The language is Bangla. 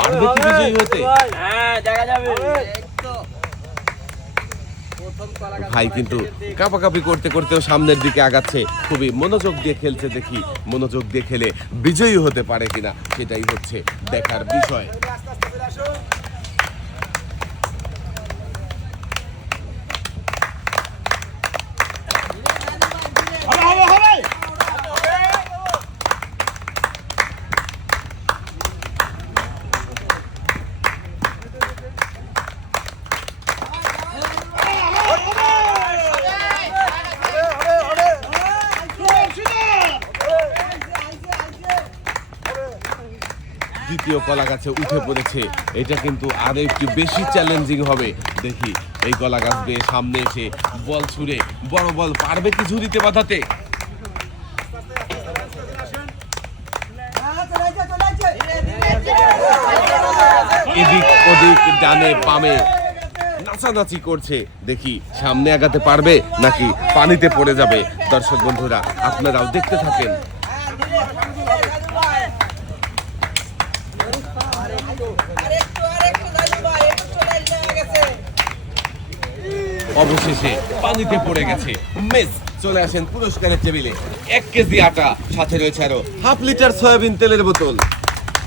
পারবে কি বিজয়ী হতে হ্যাঁ ভাই কিন্তু কাপাকাপি করতে করতেও সামনের দিকে আগাচ্ছে খুবই মনোযোগ দিয়ে খেলছে দেখি মনোযোগ দিয়ে খেলে বিজয়ী হতে পারে কিনা সেটাই হচ্ছে দেখার বিষয় দ্বিতীয় কলা গাছে উঠে পড়েছে। এটা কিন্তু আরও একটু বেশি চ্যালেঞ্জিং হবে। দেখি, এই কলা গাছ দিয়ে সামনে এসে বল ছুড়ে, বড় বল পারবে কি ঝুড়িতে বাঁধাতে? এদিক ওদিক ডানে বামে নাচানাচি করছে। দেখি, সামনে আগাতে পারবে নাকি পানিতে পড়ে যাবে? দর্শক বন্ধুরা, আপনারাও দেখতে থাকেন। অবশেষে পানিতে পড়ে গেছে। মেস, চলে আসেন পুরস্কারের টেবিলে। এক কেজি আটা, সাথে রয়েছে আরও হাফ লিটার সয়াবিন তেলের বোতল।